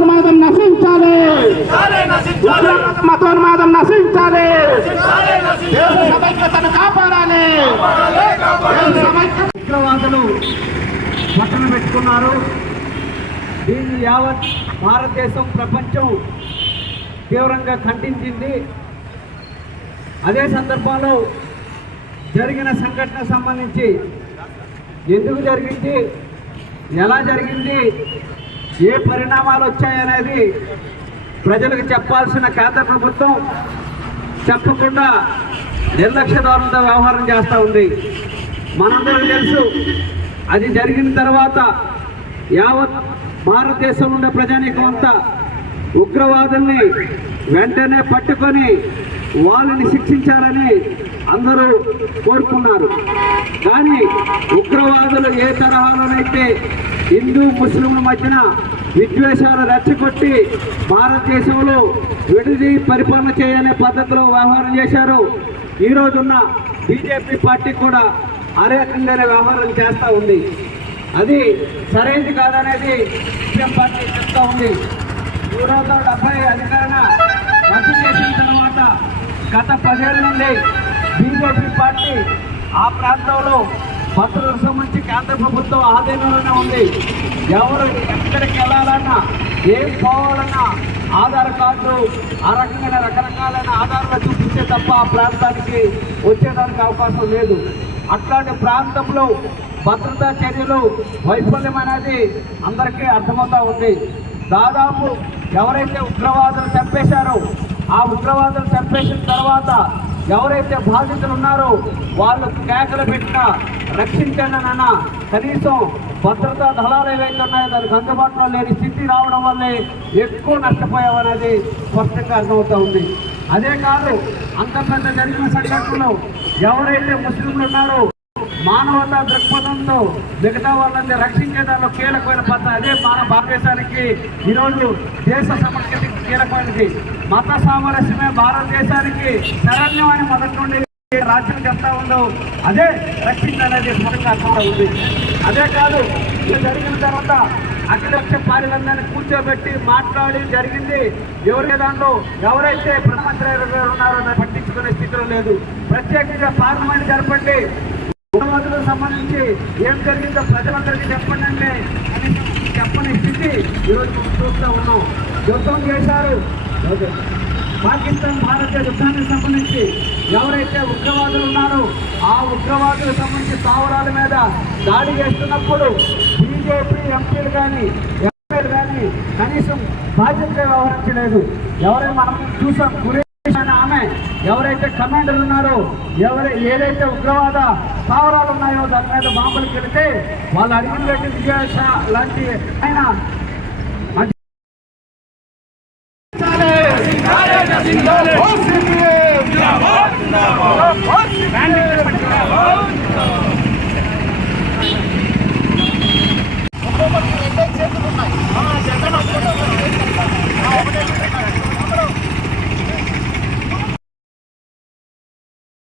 మతోన్మాదం నశించాలి. ఉగ్రవాదం మతోన్మాదం నశించాలి. దేశ సమైక్యతను కాపాడాలి. ఉగ్రవాదులు పట్టణ పెట్టుకున్నారు. దీన్ని యావత్ భారతదేశం ప్రపంచం తీవ్రంగా ఖండించింది. అదే సందర్భంలో జరిగిన సంఘటన సంబంధించి ఎందుకు జరిగింది? ఎలా జరిగింది? ఏ పరిణామాలు వచ్చాయనేది ప్రజలకు చెప్పాల్సిన కేంద్ర ప్రభుత్వం చెప్పకుండా నిర్లక్ష్య ధోరణితో వ్యవహారం చేస్తూ ఉంది. మనందరం తెలుసు అది జరిగిన తర్వాత యావత్ భారతదేశంలో ఉండే ప్రజానీకం అంతా ఉగ్రవాదుల్ని వెంటనే పట్టుకొని వాళ్ళని శిక్షించాలని అందరూ కోరుకున్నారు. కానీ ఉగ్రవాదులు ఏ తరహాలోనైతే హిందూ ముస్లింల మధ్యన విద్వేషాలు రెచ్చగొట్టి భారతదేశంలో విడిది పరిపాలన చేయనే పద్ధతిలో వ్యవహారం చేశారు. ఈ రోజున్న బీజేపీ పార్టీ కూడా ఆ రకంగానే వ్యవహారం చేస్తూ ఉంది. అది సరైనది కాదనేది సీఎం పార్టీ చెప్తా ఉంది. నూట డెబ్బై అధికారణ రద్దు చేసిన తర్వాత గత పదేళ్ళ నుండి బీజేపీ పార్టీ ఆ ప్రాంతంలో భద్రతకు సంబంధించి కేంద్ర ప్రభుత్వం ఆధీనంలోనే ఉంది. ఎవరు ఎక్కడికి వెళ్ళాలన్నా ఏం పోవాలన్నా ఆధార్ కార్డు ఆ రకమైన రకరకాలైన ఆధారాలు చూపిస్తే తప్ప ఆ ప్రాంతానికి వచ్చేదానికి అవకాశం లేదు. అట్లాంటి ప్రాంతంలో భద్రతా చర్యలు వైఫల్యం అనేది అందరికీ అర్థమవుతా ఉంది. దాదాపు ఎవరైతే ఉగ్రవాదులు చంపేశారో ఆ ఉగ్రవాదులు చంపేసిన తర్వాత ఎవరైతే బాధితులు ఉన్నారో వాళ్ళు కేకలు పెట్టినా రక్షించండి నాన్న. కనీసం భద్రతా దళాలు ఏవైతే ఉన్నాయో దానికి అందుబాటులో లేని స్థితి రావడం వల్లే ఎక్కువ నష్టపోయామనేది స్పష్టంగా అర్థమవుతా ఉంది. అదే కాదు అంత పెద్ద జరిగిన సంఘటనలో ఎవరైతే ముస్లింలు ఉన్నారో మానవతా దృక్పథంతో మిగతా వాళ్ళని రక్షించే దానిలో కీలకమైన పాత్ర అదే మన భారతదేశానికి. ఈరోజు దేశ సమస్యకి కీలకమైనది. మత సామరస్యమే భారతదేశానికి శరణ్యం అని మొదటి నుండి రాజ్యం చెప్తా ఉందో అదే రక్షించనేది స్పష్టంగా ఉంది. అదే కాదు జరిగిన తర్వాత అఖిలక్ష పార్టీలందరినీ కూర్చోబెట్టి మాట్లాడి జరిగింది. ఎవరి దాంట్లో ఎవరైతే ప్రధానమంత్రి గారు ఉన్నారో పట్టించుకునే స్థితిలో లేదు. ప్రత్యేకంగా పార్లమెంట్ జరపండి. ఉగ్రవాదులకు సంబంధించి ఏం జరిగిందో ప్రజలందరికీ చెప్పండి అంటే అని చెప్పని స్థితి ఈరోజు మనం చూస్తూ ఉన్నాం. యుద్ధం చేశారు. పాకిస్తాన్ భారత యుద్ధానికి సంబంధించి ఎవరైతే ఉగ్రవాదులు ఉన్నారో ఆ ఉగ్రవాదులకు సంబంధించి స్థావరాల మీద దాడి చేస్తున్నప్పుడు బీజేపీ ఎంపీలు కానీ ఎంపీలు కానీ కనీసం బాధ్యతగా వ్యవహరించలేదు. ఎవరైనా మనం చూసాం ఆమె ఎవరైతే కమాండర్లు ఉన్నారో ఎవరై ఏదైతే ఉగ్రవాద స్థావరాలు ఉన్నాయో దాని మీద బాంబులు పెడితే వాళ్ళు అడిగిన వ్యక్తి విజయాష లాంటి ఆయన